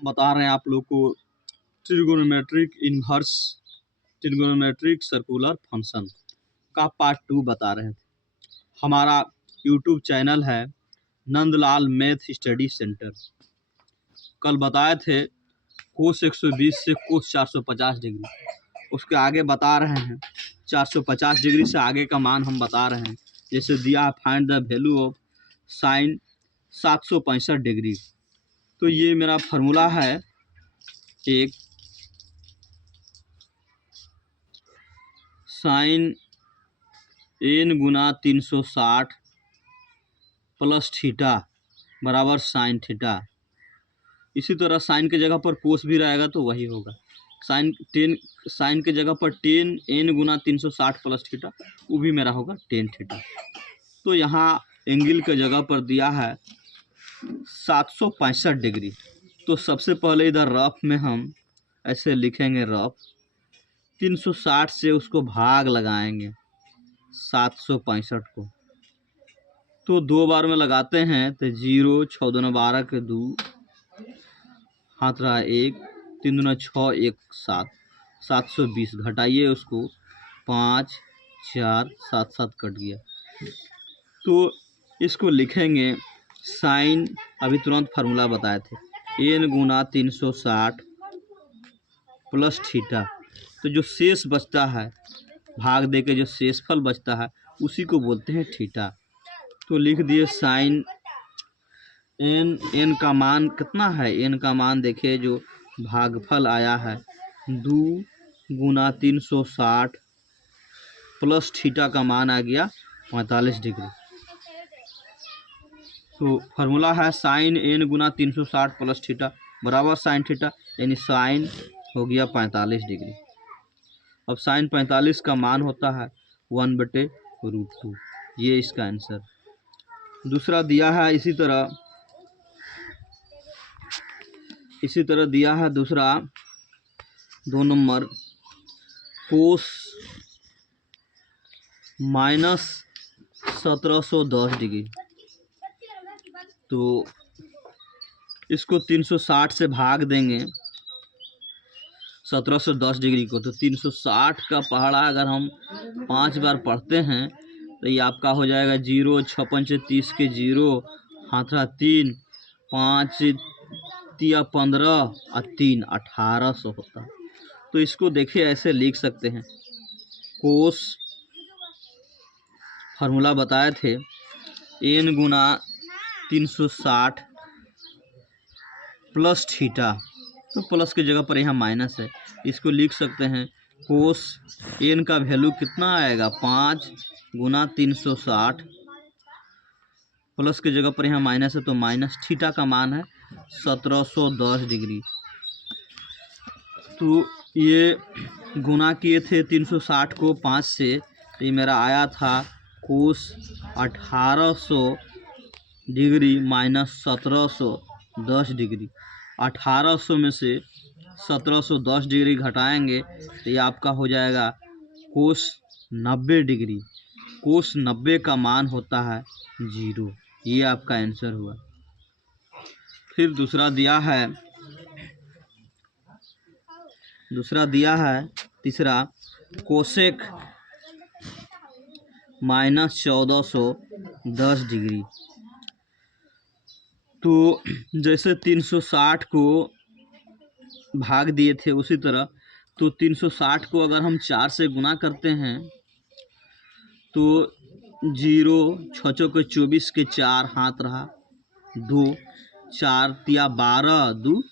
बता रहे हैं आप लोग को ट्रिगोनोमेट्रिक सर्कुलर फंक्शन का पार्ट 2 बता रहे थे। हमारा यूट्यूब चैनल है नंदलाल मैथ स्टडी सेंटर। कल बताए थे कोस 120 से कोस 450 डिग्री, उसके आगे बता रहे हैं 450 डिग्री से आगे का मान हम बता रहे हैं। जैसे दिया है find the value of sine 765 degree. तो ये मेरा फार्मूला है, एक साइन n गुना 360 प्लस थीटा बराबर साइन थीटा। इसी तरह साइन के जगह पर कोस भी रहेगा तो वही होगा। साइन के जगह पर 10 n गुना 360 प्लस थीटा, वो भी मेरा होगा 10 थीटा। तो यहाँ एंगल के जगह पर दिया है 765 डिग्री। तो सबसे पहले इधर रफ में हम ऐसे लिखेंगे, रफ 360 से उसको भाग लगाएंगे 765 को। तो 2 बार में लगाते हैं तो 0, 6 दूना 12 के 2, हाथ रहा 1, 3 दूना 6, 1 7, 720 घटाइए उसको 5, 4, 7 7 कट गया। तो इसको लिखेंगे साइन, अभी तुरंत फार्मूला बताए थे, n गुना 360 प्लस थीटा। तो जो शेष बचता है, भाग दे के जो शेषफल बचता है, उसी को बोलते हैं थीटा। तो लिख दिए साइन n का मान कितना है, n का मान देखिए जो भागफल आया है 2 गुना 360 प्लस थीटा का मान आ गया 45 डिग्री। तो फार्मूला है साइन n गुना 360 प्लस थीटा बराबर साइन थीटा, यानी साइन हो गया 45 डिग्री। अब साइन 45 का मान होता है 1/√2। ये इसका आंसर। दूसरा दिया है इसी तरह दिया है दूसरा 2 नंबर, कोस माइनस 1710 डिग्री। तो इसको 360 से भाग देंगे 1710 डिग्री को। तो 360 का पहाड़ा अगर हम 5 बार पढ़ते हैं तो ये आपका हो जाएगा 0, 6 पंचे 30 के 0, हाथ रहा 3, 5 तिया 15 और 3 1800 होता है। तो इसको देखिए ऐसे लिख सकते हैं, कोस फार्मूला बताए थे n गुना 360 प्लस थीटा। तो प्लस की जगह पर यहाँ माइनस है, इसको लिख सकते हैं कोस n का वैल्यू कितना आएगा 5 गुना 360 प्लस की जगह पर यहाँ माइनस है, तो माइनस थीटा का मान है 1710 डिग्री। तो ये गुना किए थे 360 को 5 से, तो ये मेरा आया था कोस 1800 डिग्री माइनस 1710 डिग्री। 1800 में से 1710 डिग्री घटाएंगे तो ये आपका हो जाएगा कोस 90 डिग्री। कोस 90 का मान होता है 0। ये आपका आंसर हुआ। फिर दूसरा दिया है तीसरा, कोसेक माइनस 1410 डिग्री। तो जैसे 360 को भाग दिए थे उसी तरह, तो 360 को अगर हम 4 से गुना करते हैं तो 0, 6 के 24 के 4, हाथ रहा 2, 4 तिया 12, 2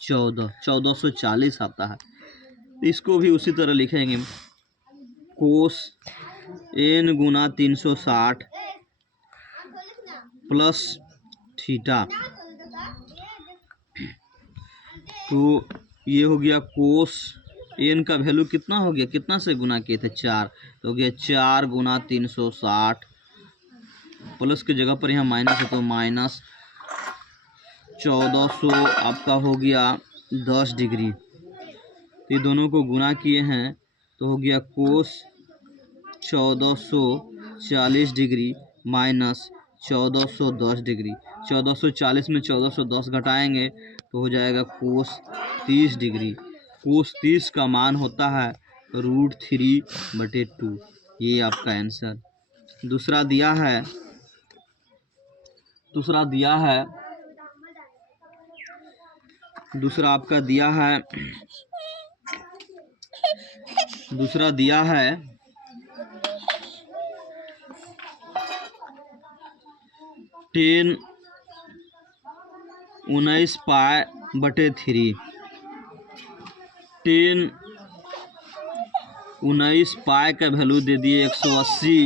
14, 1440 आता है। इसको भी उसी तरह लिखेंगे, कोस n गुना 360 प्लस थीटा। तो ये हो गया कोस n का वैल्यू कितना हो गया, कितना से गुना किए थे 4, तो हो गया 4 गुना 360 प्लस की जगह पर यहाँ माइनस है, तो माइनस 1400 आपका हो गया 10 डिग्री। ये दोनों को गुना किए हैं तो हो गया कोस 1440 डिग्री माइनस 1410 डिग्री। 1440 में 1410 घटाएंगे तो हो जाएगा कोस 30 डिग्री। कोस 30 का मान होता है √3/2। ये आपका आंसर। दूसरा दिया है दूसरा आपका दिया है 10 19 π/3। 10 19 π का वैल्यू दे दिए 180